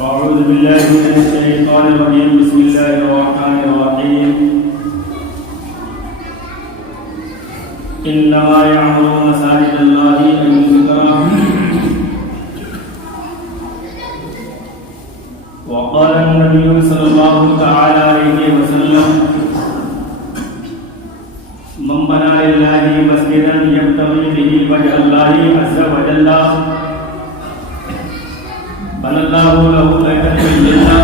أعوذ بالله من الشيطان الرجيم بسم الله الرحمن الرحيم إنما يعمر مساجد الله أن يذكر وقال النبي صلى الله تعالى عليه وسلم من بنى لله مسجدا يبتغي به وجه الله عز وجل بنى الله له بيتا في الجنة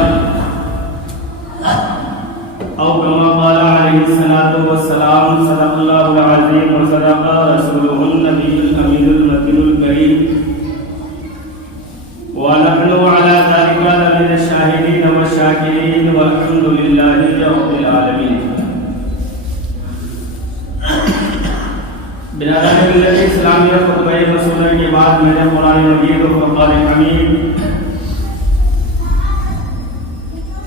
أو كما قال عليه الصلاة والسلام صدق الله العظيم وصدق رسوله النبي الأمين المكين الكريم ونحن على ذلك من الشاهدين والشاكرين والحمد لله رب العالمين. بنظر ملت اسلامیہ خطبہ رسول کے بعد میں نے قرآن مجید و فرقان حمید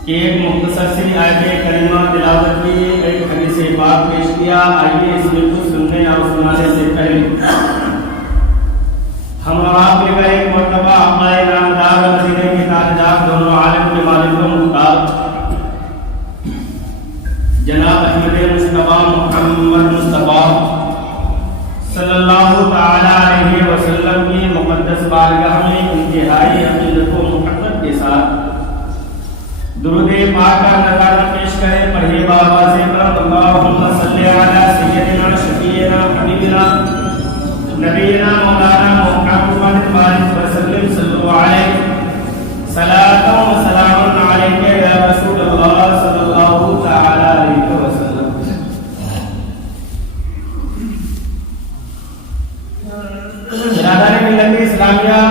کی ایک مختصر سی آیت کریمہ تلاوت کی، ایک حدیث پاک پیش کیا. آئیے اس میں کچھ سننے اور سنانے سے پہلے ہم اور آپ لے کر ایک مرتبہ اپنا نامدار مدینے کے تاجدار دونوں عالم کے مالک و مختار جناب احمد مصطفیٰ محمد مصطفیٰ صلی اللہ تعالی علیہ وسلم کی مقدس بارگاہ میں انتہائی عقیدت و محبت کے ساتھ درود پاک کا نذرانہ پیش کریں. پڑھیے بابا سے اللہم صلی علی سیدنا شفیعنا حبیبنا نبینا مولانا محمد وسلم صلی اللہ علیہ صلاۃ و سلام علیک یا رسول اللہ صلی اللہ تعالی علیہ وسلم. برادر ملت اسلامیہ،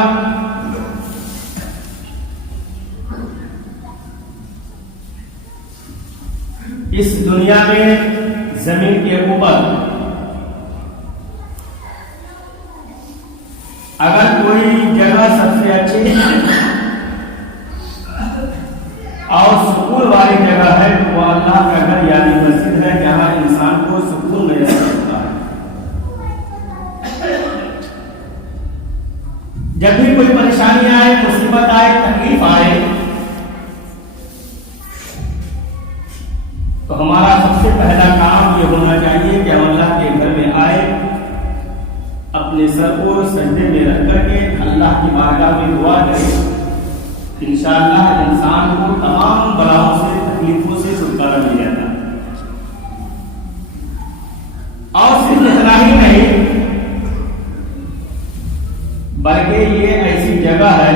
اس دنیا میں زمین کے اوپر اگر کوئی جگہ سب سے اچھی اور سکون والی جگہ ہے تو وہ اللہ کا گھر یعنی مسجد ہے، جہاں انسان کو سکون مل سکتا ہے. جب بھی کوئی پریشانی آئے، مصیبت آئے، تکلیف آئے تو ہمارا سب سے پہلا کام یہ ہونا چاہیے کہ ہم اللہ کے گھر میں آئے، اپنے سر کو سجدے میں رکھ کر کے اللہ کی بارگاہ میں دعا کریں. انشاءاللہ انسان کو تمام بلاؤں سے، تکلیفوں سے چھٹکارا مل جاتا ہے. اور صرف اتنا ہی نہیں بلکہ یہ ایسی جگہ ہے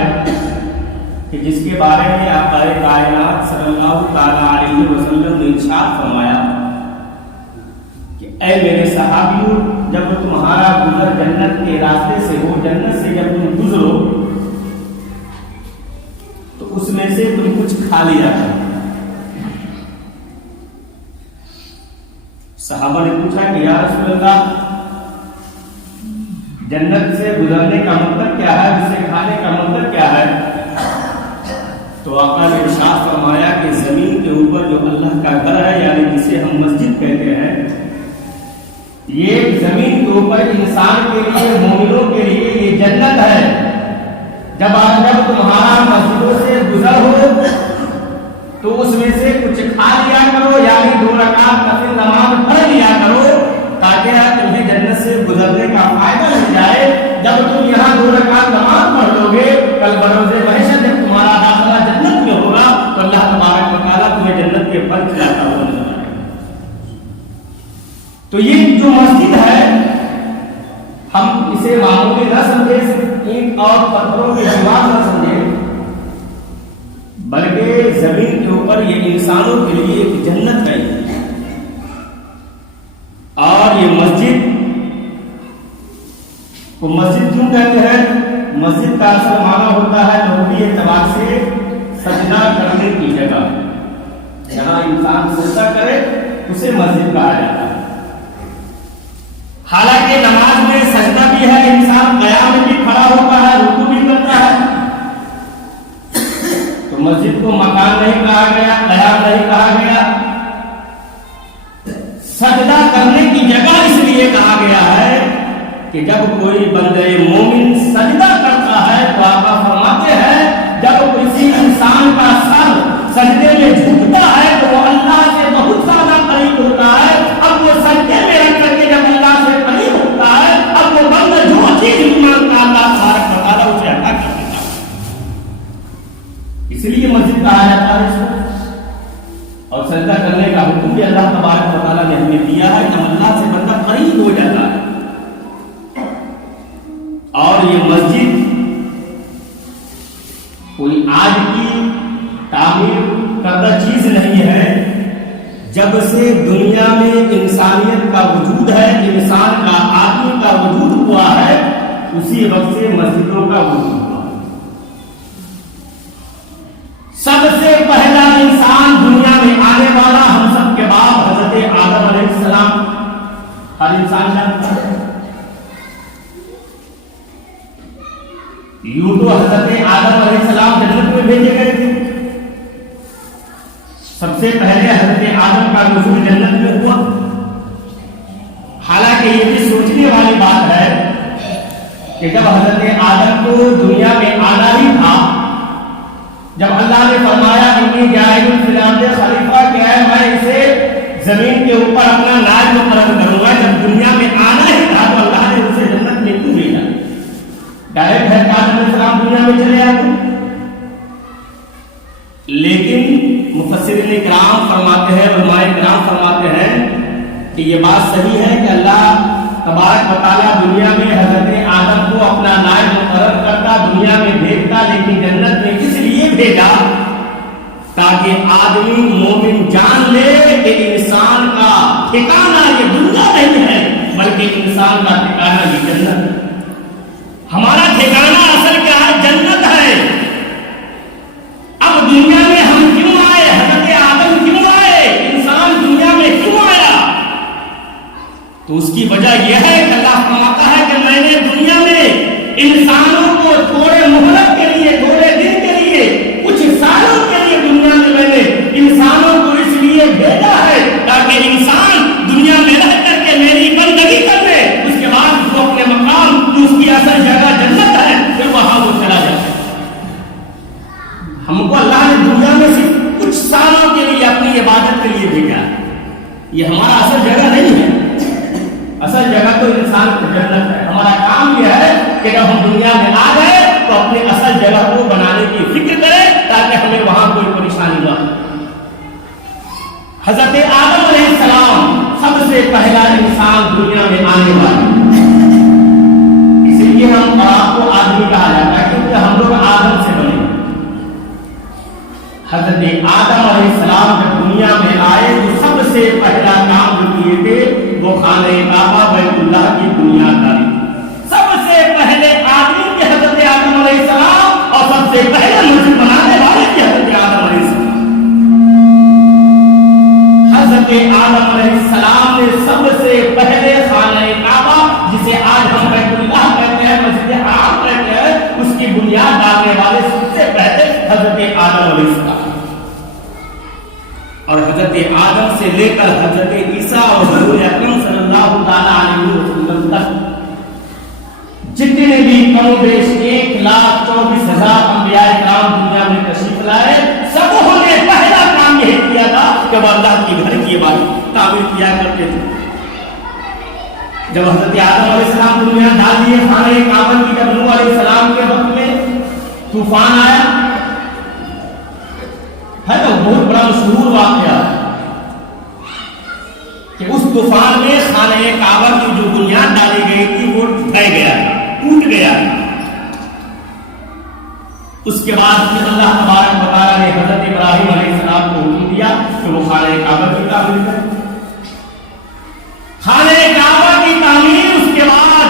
کہ جس کے بارے میں آقا کائنات صلی اللہ تعالی علیہ وسلم نے ارشاد فرمایا کہ اے میرے صحابیوں، جب تمہارا گزر جنت کے راستے سے ہو، جنت سے جب تم گزرو تو اس میں سے تم کچھ کھا لیا کرو. صحابہ نے پوچھا کہ یا رسول اللہ، جنت سے گزرنے کا مطلب کیا ہے، اسے کھانے کا مطلب کیا ہے؟ تو آقا نے ارشاد فرمایا کہ زمین کے اوپر جو اللہ کا گھر ہے، یعنی جسے ہم مسجد کہتے ہیں، یہ زمین کے اوپر انسان کے لیے، مومنوں کے لیے یہ جنت ہے. جب تمہارا مسجدوں سے گزر ہو تو اس میں سے کچھ کھا لیا کرو، یعنی 2 رکعت نفل نماز پڑھ لیا کرو تاکہ تمہیں جنت سے گزرنے کا فائدہ مل جائے. جب تم یہاں 2 رکعت نماز پڑھ لو گے، کل بروز محشر جب تمہارا داخلہ جنت میں ہوگا تو اللہ تبارک و تعالیٰ تمہیں جنت کے پھل کھلاتا ہوا نظر آئے گا. تو یہ جو مسجد ہے، ہم اسے معمولی نہ سمجھے، صرف اینٹ اور پتھروں کی دیوار نہ سمجھے، بلکہ زمین کے اوپر یہ انسانوں کے لیے ایک جنت ہے. اور یہ مسجد کو مسجد کیوں کہتے ہیں؟ مسجد کا اصل معنی ہوتا ہے لغوی اعتبار سے سجدہ کرنے کی جگہ. جہاں انسان سجدہ کرے اسے مسجد کہا جاتا ہے. حالانکہ نماز میں سجدہ بھی ہے، انسان قیام میں بھی کھڑا ہوتا ہے، رکوع بھی کرتا ہے. تو مسجد کو مکان نہیں کہا گیا، قیام نہیں کہا گیا، سجدہ کرنے کی جگہ اس لیے کہا گیا ہے کہ جب کوئی بندے مومن سجدہ کرتا ہے تو آقا فرماتے ہیں جب کسی انسان اس لیے مسجد کہا جاتا ہے اس کو. اور سجدہ کرنے کا حکم بھی اللہ تبارک و تعالیٰ نے ہمیں دیا ہے کہ اللہ سے بندہ قریب ہو جاتا ہے. اور یہ مسجد کوئی آج کی تعمیر کردہ چیز نہیں ہے. جب سے دنیا میں انسانیت کا وجود ہے، انسان کا، آدمی کا وجود ہوا ہے، اسی وقت سے مسجدوں کا وجود ہوا. سب سے پہلا انسان دنیا میں آنے والا ہم سب کے باپ حضرت آدم علیہ السلام. ہر انسان جانتا ہے. یوں تو حضرت آدم علیہ السلام جنت میں بھیجے گئے تھے. سب سے پہلے حضرت آدم کا نزول جنت میں ہوا. حالانکہ یہ بھی سوچنے والی بات ہے کہ جب حضرت آدم کو دنیا میں آنا ہی تھا، جب اللہ نے فرمایا انی جاعل فی الارض خلیفہ، کیا ہے میں اسے زمین کے اوپر اپنا نائب مقرر کروں گا، جب دنیا میں آنا ہی تھا تو اللہ نے اسے جنت میں کیوں بھیجا؟ ڈائریکٹ ہے کہ آدم علیہ السلام دنیا میں چلے آتے. لیکن مفسرین کرام فرماتے ہیں، علماء کرام فرماتے ہیں کہ یہ بات صحیح ہے کہ اللہ تبارک و تعالیٰ دنیا میں حضرت آدم کو اپنا نائب مقرر کرتا، دنیا میں بھیجتا، لیکن جنت میں اس لیے بھیجا تاکہ آدمی مومن جان لے کہ انسان کا ٹھکانہ یہ دنیا نہیں ہے بلکہ انسان کا ٹھکانہ یہ جنت ہے. ہمارا ٹھکانہ اصل کیا ہے؟ جنت ہے. اب دنیا میں ہم کیوں آئے؟ حضرت آدم کیوں آئے؟ انسان دنیا میں کیوں آیا؟ تو اس کی وجہ یہ ہے کہ اللہ فرماتا ہے کہ میں نے دنیا میں انسانوں کو تھوڑے مہلت کے لیے، تھوڑے دن کے لیے، کچھ سالوں کے لیے دنیا میں نے انسانوں کو اس لیے بھیجا ہے تاکہ انسان دنیا میں رہ کر کے میری بندگی کر لے، اس کے بعد وہ اپنے مقام جو اس کی اصل جگہ جنت ہے پھر وہاں وہ چلا جائے. ہم کو اللہ نے دنیا میں صرف کچھ سالوں کے لیے اپنی عبادت کے لیے بھیجا. یہ ہمارا اصل جگہ نہیں ہے. اصل جگہ تو انسان کی جنت ہے. ہمارا کام یہ ہے کہ جب ہم دنیا میں آ گئے تو اپنے اصل جگہ کو بنانے کی فکر کریں تاکہ ہمیں وہاں کوئی پریشانی نہ ہو. حضرت آدم علیہ السلام سب سے پہلا انسان دنیا میں آنے والا. اسی لیے ہم آپ کو آدمی کہا جاتا ہے کیونکہ ہم لوگ آدم سے بنے. حضرت آدم علیہ السلام جب دنیا میں آئے تو سب سے پہلا کام جو کیے تھے وہ خانہ کعبہ بیت اللہ کی بنیاد ڈالی. سب سے پہلے آدمی کے حضرت آدم علیہ السلام اور سب سے پہلے مسجد بنانے والے کے حضرت آدم علیہ السلام. حضرت آدم علیہ السلام نے سب سے پہلے خانہ کعبہ جسے آج ہم بیت اللہ کہتے ہیں، مسجد حرام کہتے ہیں، اس کی بنیاد ڈالنے والے سب سے پہلے حضرت آدم علیہ السلام. اور حضرت آدم سے لے کر حضرت عیسیٰ اور حضور اکرم صلی اللہ تعالیٰ علیہ وسلم تک جتنے بھی کم و بیش 1,24,000 انبیاء کرام دنیا میں تشریف لائے، سب نے پہلا کام یہ کیا تھا کہ وہ اللہ کی گھر کی عبادت تعمیر کیا کرتے تھے. جب حضرت آدم علیہ السلام دنیا ڈال دیے خانہ کعبہ کی، جب نوح علیہ السلام کے وقت میں طوفان آیا ہے تو بہت بڑا مشہور واقعہ کہ اس طوفان میں خانہ کعبہ کی جو بنیاد ڈالی گئی تھی وہ ڈھہ گیا، ٹوٹ گیا. اس کے بعد پھر اللہ تبارک و تعالیٰ نے حضرت ابراہیم علیہ السلام کو حکم دیا کہ وہ خانہ کعبہ کی تعمیر کریں. خانہ کعبہ کی تعمیر اس کے بعد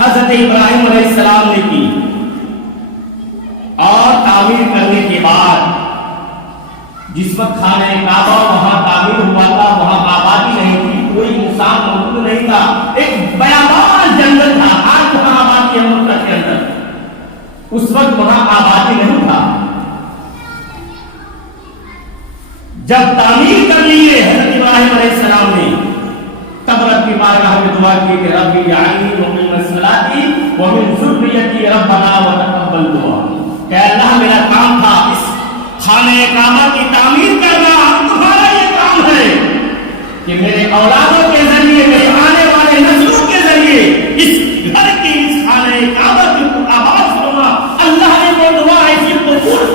حضرت ابراہیم علیہ السلام نے کی. اور تعمیر کرنے کے بعد جس وقت خانہ کعبہ وہاں تعمیر ہوا تھا وہاں آبادی نہیں تھی، کوئی انسان موجود نہیں تھا، ایک بیابان جنگل تھا. آج وہاں آبادی ہے مکہ کے اندر، اس وقت وہاں آبادی نہیں تھا. جب تعمیر کر لیے حضرت ابراہیم علیہ السلام نے تب رب کی بارگاہ میں دعا کی کہ رب اجعلنی مقیم الصلاۃ ومن ذریتی ربنا وتقبل دعا. کہ اللہ میرا کام تھا اس خانہ کعبہ کی تعمیر کرنا، اب تمہارا یہ کام ہے کہ میرے اولادوں کے ذریعے، میرے آنے والے نسلوں کے ذریعے اس گھر کی، اس خانہ کعبہ کی آباد فرما. اللہ نے وہ دعا ایسی قبول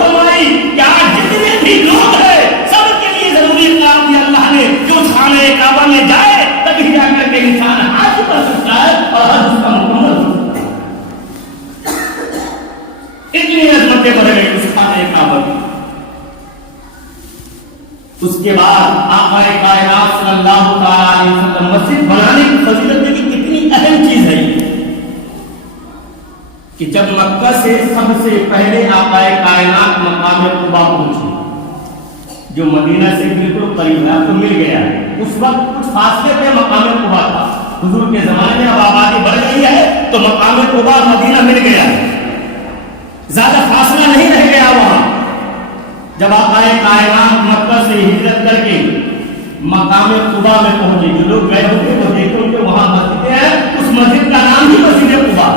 میں جائے تبھی جا کر کے انسان حج کر سکتا ہے اور حج اس کا مکمل ہو سکتا ہے. اتنی عظمتیں بڑھ گئی اس خانہ کعبہ کی. اس کے بعد آقا کائنات صلی اللہ تعالی علیہ وسلم مسجد بنانے کی فضیلت میں کتنی اہم چیز ہے کہ جب مکہ سے سب سے پہلے آقا کائنات مقام قبا پہنچے جو مدینہ سے بالکل قریب ہے تو مل گیا ہے. اس وقت کچھ فاصلے پہ مقام قبا تھا. حضور کے زمانے میں اب آبادی بڑھ گئی ہے تو مقام قبا مدینہ مل گیا ہے, زیادہ فاصلہ نہیں رہ گیا وہاں. جب آقا کائنات مکہ سے ہجرت کر کے مقام قبا میں پہنچے, جو لوگ گئے ہوتے وہ دیکھیں کہ وہاں مسجد ہے, اس مسجد کا نام ہی مسجد قبا.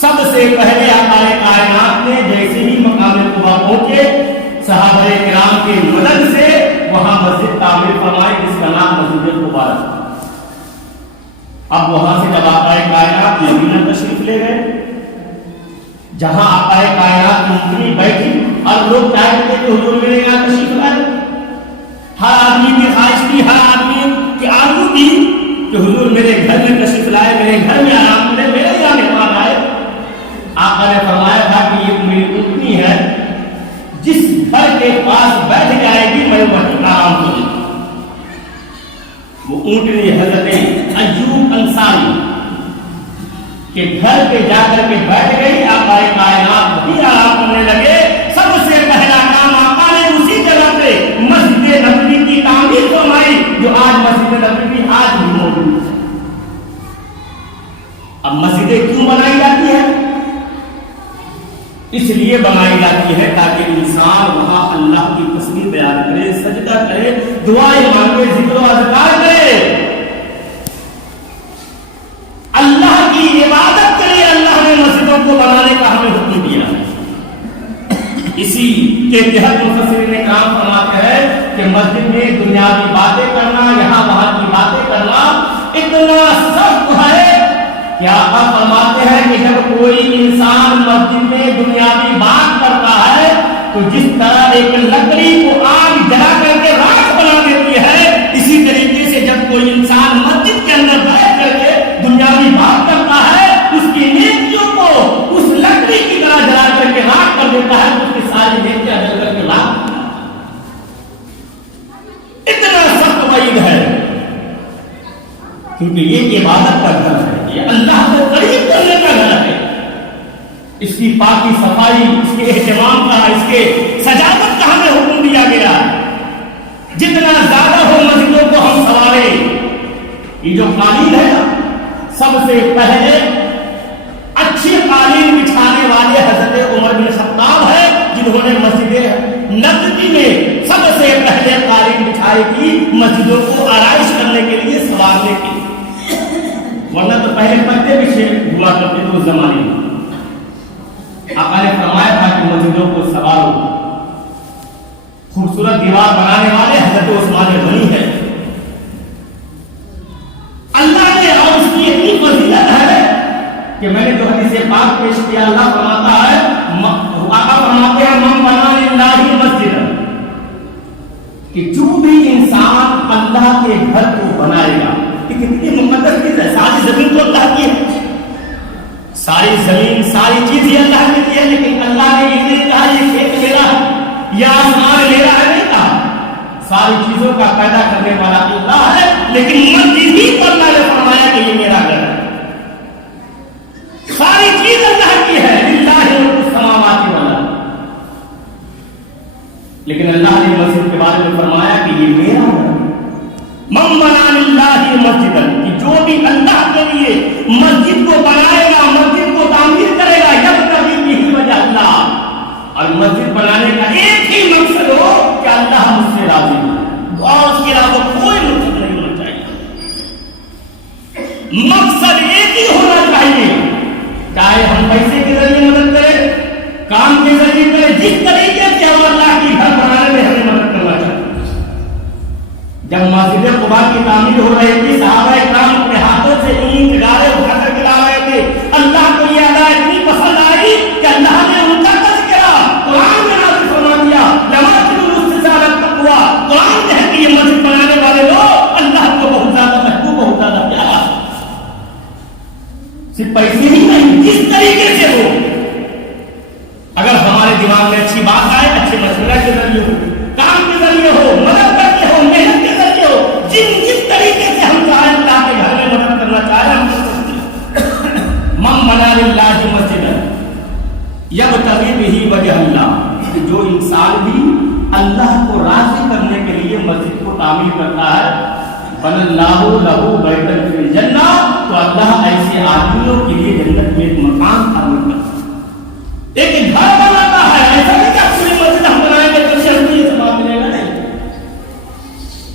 سب سے پہلے آقا کائنات نے جیسے ہی مقام قبا پہنچے صحابہ کرام کی مدد سے وہاں مسجد تعمیر فرمائی جس کا نام مسجد قبا رکھا. اب وہاں سے جب آقا کائنات مدینہ تشریف لے گئے, جہاں آقا کائنات ممکنی بیٹھی اور لوگ چاہتے تھے کہ حضور میرے یہاں تشریف لائے. ہر آدمی کی خواہش تھی, ہر آدمی کی آرزو تھی کہ حضور میرے گھر میں تشریف لائے, میرے گھر میں آرام کرے, میرے یہاں مہمان آئے. آقا نے فرمایا تھا کہ یہ میری اونٹنی ہے, جس گھر کے پاس بیٹھ جائے گی میں وہیں آرام کروں گا. وہ اونٹنی حضرت ایوب انصاری کے گھر پہ جا کر کے بیٹھ گئی. آقا کائنات وہیں آرام کرنے لگے. سب سے پہلا کام آقا نے اسی جگہ پہ مسجد نبوی کی تعمیر فرمائی جو آج مسجد نبوی آج بھی موجود ہے. اب مسجدیں کیوں بنائی جاتی ہیں؟ اس لیے بنائی جاتی ہے تاکہ انسان وہاں اللہ کی تسبیح بیان کرے, سجدہ کرے, دعائیں مانگے, ذکر و اذکار کرے, اللہ کی عبادت کرے. اللہ نے مسجدوں کو بنانے کا ہمیں حکم دیا ہے. اسی کے تحت مفسرین کرام فرماتے ہیں کہ مسجد میں دنیاوی باتیں کرنا, یہاں وہاں کی باتیں کرنا اتنا سخت ہے کہ آقا فرماتے ہیں کہ جب کوئی انسان مسجد میں دنیاوی بات کرتا ہے تو جس طرح ایک لکڑی کو آگ جلا کر کے راکھ بنا دیتی ہے, اسی طریقے سے جب کوئی انسان مسجد کے اندر بیٹھ کر کے دنیاوی بات کرتا ہے اس کی نیکیوں کو اس لکڑی کی طرح جلا کر کے راکھ کر دیتا ہے, اس کی ساری نیکیاں جل کر کے راکھ. اتنا سخت وعید ہے کیونکہ یہ عبادت کا گھر ہے, یہ اللہ کو قریب کرنے کا گھر ہے. اس کی پاکی صفائی, اس کے اہتمام کا, اس کے سجاوٹ کا ہمیں حکم دیا گیا. جتنا زیادہ ہو مسجدوں کو ہم سنوارے. یہ جو قالین ہے نا, سب سے پہلے اچھی قالین بچھانے والے حضرت عمر بن خطاب ہے, جنہوں نے مسجد نبوی میں سب سے پہلے قالین بچھائی تھی مسجدوں کو آرائش کرنے کے لیے, سنوارنے کے لیے. ورنہ تو پہلے پتے بچھے ہوا کرتے تھے اس زمانے میں. آقا نے فرمایا تھا کہ مسجدوں کو سنوارو. خوبصورت دیوار بنانے والے حضرت عثمان غنی ہے. اللہ نے اور اس کی اتنی فضیلت ہے کہ میں نے جو حدیث پاک پیش کیا, اللہ فرماتا ہے, آقا فرماتے ہیں من بنا للہ مسجد, کہ جو بھی انسان اللہ کے گھر کو بنائے گا. کتنی مقدس چیز ہے, ساری زمین تو اللہ کی ہے, ساری زمین ساری چیز یہ اللہ کی ہے, لیکن اللہ نے یہ نہیں کہا یہ کھیت میرا ہے یا آسمان میرا ہے, نہیں کہا. ساری چیزوں کا پیدا کرنے والا اللہ ہے, لیکن مسجد ہی کو اللہ نے فرمایا کہ یہ میرا گھر ہے. ساری چیز اللہ کی ہے, للہ ملک السماوات والارض, لیکن اللہ نے مسجد کے بارے میں فرمایا کہ یہ میرا ہے. من بنا للہ مسجد, کہ جو بھی اللہ کے لیے مسجد کو بنائے گا, مسجد کو تعمیر کرے گا, یبتغی بہ وجہ اللہ, اور مسجد بنانے کا ایک ہی مقصد ہو کہ اللہ مجھ سے راضی ہو, اور اس کے علاوہ کوئی مقصد نہیں ہونا چاہیے. مقصد ایک ہی ہونا چاہیے, چاہے ہم پیسے کے ذریعے مدد کریں, کام کے ذریعے کریں, جس طریقے سے ہم اللہ کی گھر بنانے میں ہمیں مدد کرنا چاہیے. جب مسجد قبا کی تعمیر ہو رہی تھی, صحابہ کرام اپنے ہاتھوں سے اینٹ گارے اٹھا کر کے لا رہے تھے. اللہ کو یہ ادا اتنی پسند آئی کہ اللہ نے ان کا تذکرہ قرآن میں نازل فرما دیا. لمسجد اسست علی التقوی, قرآن کہتی ہے مسجد سامنے اچھی بات آئے، اچھے مشورہ کے ذریعے ہو، کام کے ذریعے ہو، مدد کرتے ہو، محنت کے ذریعے ہو، جس طریقے سے ہم چاہیں اللہ کے گھر میں مدد کرنا چاہیں ہم کر سکتے ہیں۔ من بنا للہ مسجدا یبتغی بہ وجہ اللہ، کہ جو انسان بھی اللہ کو راضی کرنے کے لیے مسجد کو تعمیر کرتا ہے، بن اللہ لہ بیتا فی الجنہ، تو اللہ ایسے آدمیوں کے لیے جنت میں ایک مکان تعمیر کرتا ہے، ایک گھر بناتا ہے۔ ایسا نہیں کہ پوری مسجد ہم بنائیں گے تو شہر یہ ثواب ملے گا، نہیں۔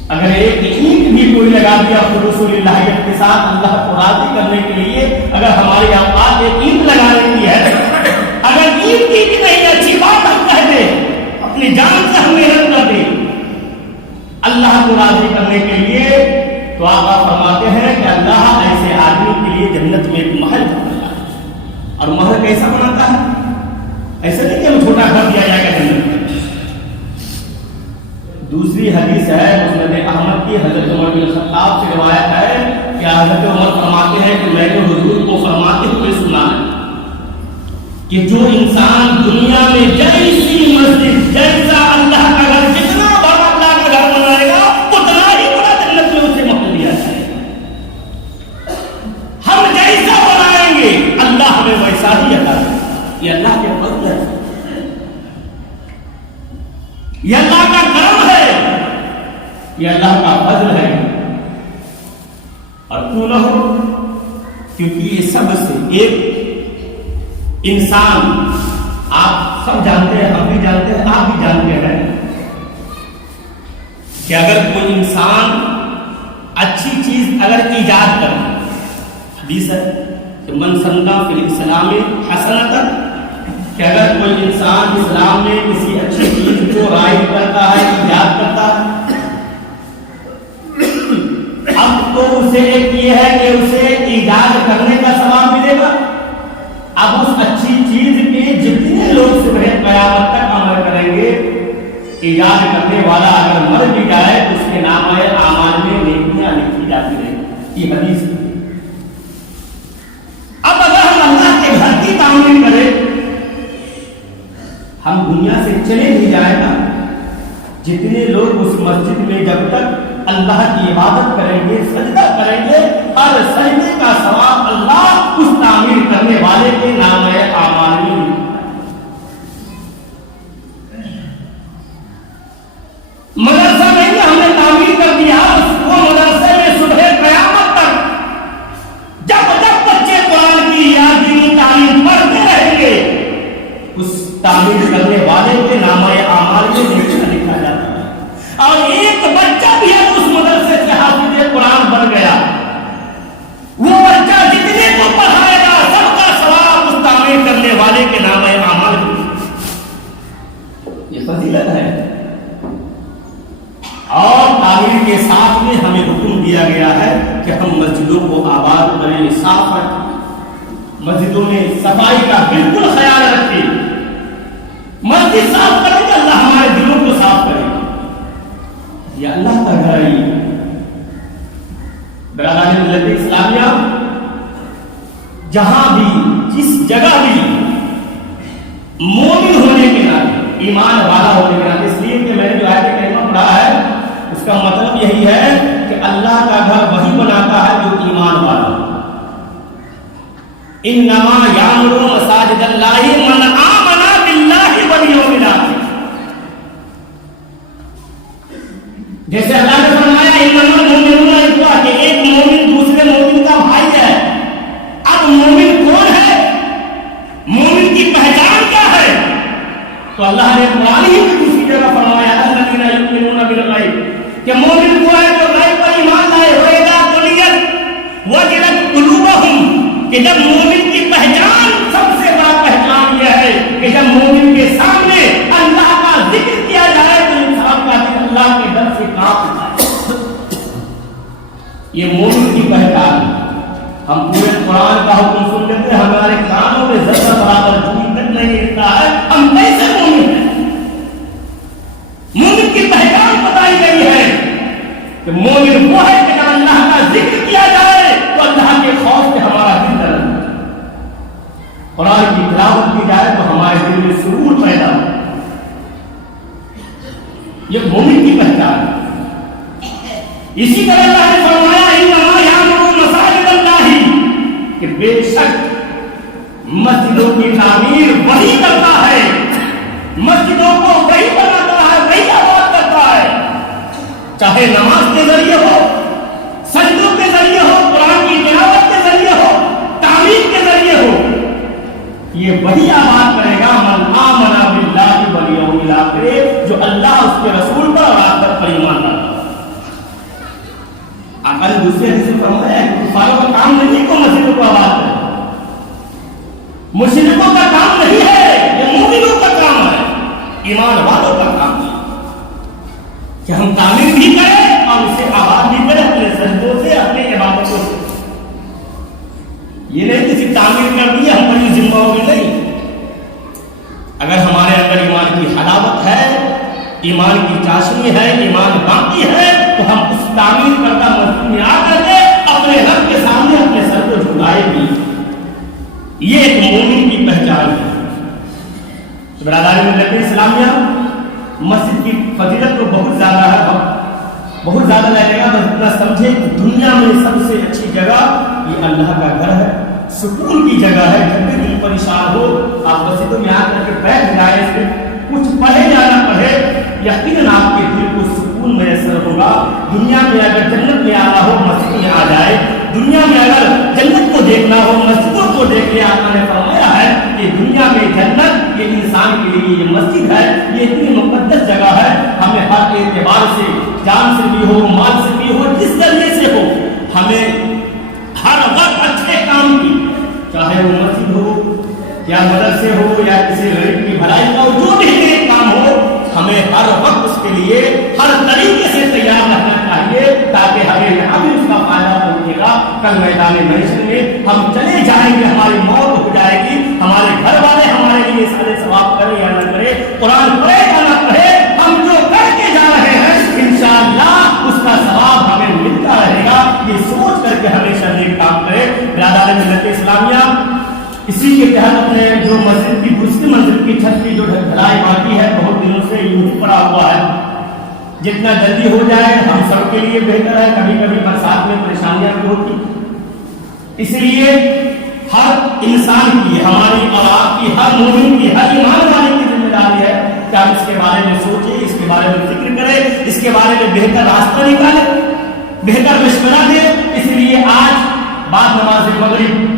اگر ایک اینٹ بھی کوئی لگا دیا خلوص للہیت کے ساتھ اللہ کو راضی کرنے کے لیے، اگر ہماری اوقات ایک اینٹ لگا دیتی ہے، اگر اینٹ کی بھی نہیں اچھی بات ہم کہہ دیں، اپنی جان سے ہم محنت کر دیں اللہ کو راضی کرنے کے لیے، تو آقا فرماتے ہیں کہ اللہ ایسے آدمی کے لیے جنت میں ایک محل بناتا ہے۔ اور محل کیسا بناتا ہے؟ ایسا نہیں کہ ہم چھوٹا گھر دیا جائے گا جنت میں۔ دوسری حدیث ہے مسند احمد کی، حضرت عمر بن الخطاب سے روایت ہے کہ حضرت عمر فرماتے ہیں کہ میں نے حضور کو فرماتے ہوئے سنا ہے کہ جو انسان دنیا میں جیسی مسجد، جیسا اللہ کا گھر، جتنا بڑا اللہ کا گھر بنائے گا اتنا ہی بڑا جنت میں اسے محل دیا جائے گا۔ ہم جیسا بنائیں گے اللہ ہمیں ویسا ہی عطا کرے گا۔ یہ اللہ کے فضل ہے، یہ اللہ کا کرم ہے، یہ اللہ کا فضل ہے۔ اور کیوں نہ ہو؟ کیونکہ یہ سب سے ایک انسان، آپ سب جانتے ہیں، ہم بھی جانتے ہیں، آپ بھی جانتے ہیں کہ اگر کوئی انسان اچھی چیز اگر ایجاد کرے، حدیث ہے کہ من سنہ فی الاسلام حسنۃ، کہ اگر کوئی انسان اسلام میں کسی اچھی چیز کو رائج کرتا ہے، ایجاد کرتا ہے، اب تو اسے ایک یہ ہے کہ اسے ایجاد کرنے کا ثواب ملے گا، اب اس اچھی چیز کے جتنے لوگ صبح قیامت تک عمل کریں گے، ایجاد کرنے والا اگر مر بھی جائے تو اس کے نامہ اعمال میں نیکیاں لکھی جاتی ہیں۔ یہ حدیث ہے۔ اب اگر ہم اللہ کے گھر کی تعمیر کریں، ہم دنیا سے چلے ہی جائیں گا، جتنے لوگ اس مسجد میں جب تک اللہ کی عبادت کریں گے، سجدہ کریں گے، ہر سجدے کا ثواب اللہ اس تعمیر کرنے والے کے نام اعمال میں مدرسہ نہیں ہم نے تعمیر کر دیا، وہ مدرسے میں صبح قیامت تک جب جب بچے قرآن کی یا دینی تعلیم پڑھتے رہیں گے، اس تعمیر کرنے والے کے نام اعمال میں لکھا جاتا ہے۔ اور ایک بچہ بھی ہے اس مدرسے سے حافظ قرآن بن گیا، وہ بچہ جتنے کو پڑھائے گا سب کا ثواب اس تعمیر کرنے والے کے نام اعمال میں۔ یہ فضیلت ہے۔ اور تعمیر کے ساتھ میں ہمیں حکم دیا گیا ہے کہ ہم مسجدوں کو آباد کریں، صاف رکھیں، مسجدوں میں صفائی کا بالکل خیال رکھیں۔ مسجد صاف کریں گے اللہ ہمارے دلوں کو صاف کرے گا۔ یہ اللہ کا گھر ہے۔ برادران ملت اسلامیہ، جہاں بھی جس جگہ بھی مومن ہونے کے ناطے، ایمان والا ہونے کے ناطے، اس لیے کہ میں نے جو آیت کریمہ پڑھا ہے اس کا مطلب یہی ہے کہ اللہ کا گھر وہی بناتا ہے جو ایمان والا ہو۔ انما یامر مساجد اللہ من آمن باللہ والیوم الآخر، جیسے اللہ نے فرمایا انما المؤمنون اخوہ، کہ ایک مومن دوسرے مومن کا بھائی ہے۔ اب مومن کون ہے؟ مومن کی پہچان کیا ہے؟ تو اللہ نے قرآن ہی میں دوسری جگہ فرمایا الذین یؤمنون بالغیب، کہ مومن وہ ہے جو غیب پر ایمان لائے، وَإِذَا تُلِيَتْ وَجِلَتْ قُلُوبُهُمْ، کہ جب مومن کی پہچان، سب سے بڑا پہچان یہ ہے کہ جب مومن کے سامنے اللہ کا ذکر کیا جائے تو انسان کا دل اللہ کے ڈر سے کانپ جائے۔ یہ مومن کی پہچان۔ ہم پورے قرآن کا حکم سن لیتے ہیں، ہمارے کانوں میں ذرہ برابر جھوٹ تک نہیں رہتا ہے، ہم کیسے مومن ہیں؟ مومن کی پہچان بتائی گئی ہے کہ مومن وہ ہے کہ جب اللہ کا ذکر کیا جائے تو اللہ کے خوف سے ہمارا دل ڈرے، قرآن کی تلاوت کی جائے تو ہمارے دل میں سرور پیدا ہو۔ یہ مومن کی پہچان ہے۔ اسی طرح اللہ نے فرمایا انما یعمر مساجد اللہ، کہ بے شک مسجدوں کی تعمیر وہی کرتا ہے، مسجدوں کو وہی بناتا ہے، وہی آباد کرتا ہے، چاہے نماز کے ذریعے ہو، سجدوں کے ذریعے ہو، قرآن کی تلاوت کے ذریعے ہو، تعلیم کے ذریعے ہو، یہ وہی آباد کرے گا من آمن باللہ والیوم الآخر، جو اللہ اس کے رسول پر اور آخرت پر ایمان لاتا ہے۔ آقا نے دوسرے حدیث میں فرمایا ہے کفاروں کا کام نہیں کو مسجدوں کو آباد کرے، مشرکوں کا کام نہیں ہے، یہ مومنوں کا کام ہے، ایمان والوں کا کام ہے کہ ہم تعمیر بھی کریں اور اسے آباد بھی کریں اپنے سجدوں سے، اپنے عبادتوں سے۔ یہ نہیں کسی تعمیر کر دی ہم پر یہ ذمہ ہوگی، نہیں۔ اگر ہمارے اندر ایمان کی حلاوت ہے، ایمان کی چاشنی ہے، ایمان باقی ہے، تو ہم اس تعمیر کردہ مسجد میں آ کر کے اپنے رب کے سامنے اپنے سر کو جھکائے گی۔ یہ ایک مومن کی پہچان ہے۔ برادری ملت اسلامیہ، مسجد کی فضیلت تو بہت زیادہ ہے، بہت زیادہ لگے گا، بس اتنا سمجھے کہ دنیا میں سب سے اچھی جگہ یہ اللہ کا گھر ہے، سکون کی جگہ ہے۔ جب بھی دل پریشان ہو آپ مسجدوں میں آ کر کے بیٹھ جائیں، اس میں کچھ پڑھے یا نہ پڑھے، یقیناً آپ کے دل کو سکون میسر ہوگا۔ دنیا میں اگر جنت میں آنا ہو مسجد میں آ جائے، دنیا میں اگر جنت کو دیکھنا ہو مسجدوں کو دیکھ لے۔ آپ نے فرمایا ہے کہ دنیا میں جنت یہ انسان کے لیے یہ مسجد ہے، یہ اتنی مقدس جگہ ہے، ہمیں ہر اعتبار سے، جان سے بھی ہو، مال سے بھی ہو، جس ذریعے سے ہو، ہمیں ہر وقت اچھے کام کی، چاہے وہ مسجد ہو یا مدرسے ہو یا کسی غریب کی بھلائی کا ہو، جو بھی نیک کام ہو، ہمیں ہر وقت اس کے لیے ہر طریقے سے تیار رہنا چاہیے، تاکہ ہمیں یہاں بھی اس کا فائدہ پہنچے گا۔ کل میدان محشر میں ہم چلے جائیں گے، ہماری موت ہو جائے گی، ہمارے گھر والے ہمارے لیے سارے ثواب کرے یا نہ کرے، قرآن پڑھے یا نہ پڑھے، ہم جو کر کے جا رہے ہیں انشاءاللہ اس کا ثواب ہمیں ملتا رہے گا۔ یہ سوچ کر کے ہمیشہ نیک کام کرے۔ برادر ملت اسلامیہ، اسی کے تحت اپنے جو مسجد کی دوسری منزل کی چھت کی جو ڈھلائی باقی ہے، بہت دنوں سے یوں ہی پڑا ہوا ہے، جتنا جلدی ہو جائے ہم سب کے لیے بہتر ہے۔ کبھی کبھی برسات میں پریشانیاں بھی ہوتی، اس لیے ہر انسان کی، ہماری اور آپ کی، ہر مومن کی، ہر ایمان والے کی ذمہ داری ہے کہ ہم اس کے بارے میں سوچیں، اس کے بارے میں فکر کریں، اس کے بارے میں بہتر راستہ نکالیں، بہتر مشورہ دیں۔ اس لیے آج بعد نماز مغرب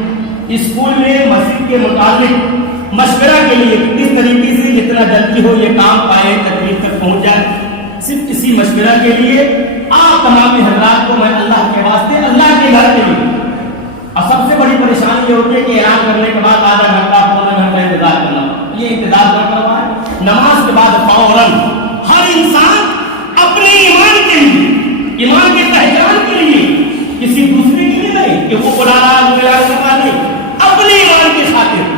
اسکول میں مسجد کے متعلق مشورہ کے لیے کس طریقے سے جتنا جلدی ہو یہ کام پائے تقریب تک پہنچ جائے، صرف اسی مشورہ کے لیے آپ تمام حضرات کو میں اللہ کے واسطے، اللہ کے گھر کے لیے، اور سب سے بڑی پریشانی یہ ہوتی ہے کہ اعلان کرنے کے بعد آدھا گھنٹہ پونا گھنٹہ انتظار کرنا، یہ انتظار نہ کروائے۔ نماز کے بعد فوراً ہر انسان اپنے ایمان کے لیے، ایمان کی پہچان کے لیے، کسی دوسرے کے لیے نہیں کہ وہ بلا رہا نہیں، اپنے ایمان کی خاطر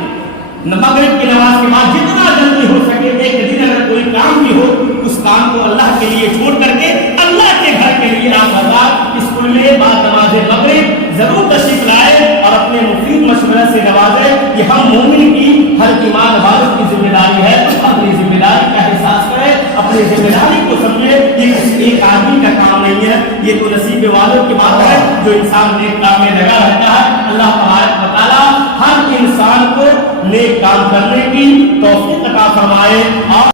مغرب کی نماز کے بعد جتنا جلدی ہو سکے، ایک دن اگر کوئی کام بھی ہو اس کام کو اللہ کے لیے چھوڑ کر کے اللہ کے گھر کے لیے آپ حضرات اسکول میں بعد نماز مغرب ضرور تشریف لائے اور اپنے مفید مشورہ سے نوازے۔ یہ ہم مومن کی، ہر ایمان والوں کی ذمہ داری ہے، اپنی ذمہ داری کا احساس کرے، اپنی ذمہ داری کو سمجھے۔ یہ کسی ایک آدمی کا کام نہیں ہے، یہ تو نصیب والوں کی بات ہے جو انسان نیک کام میں لگا رہتا ہے۔ اللہ تبارک و تعالیٰ ہر انسان کو نیک کام کرنے کی توفیق عطا فرمائے۔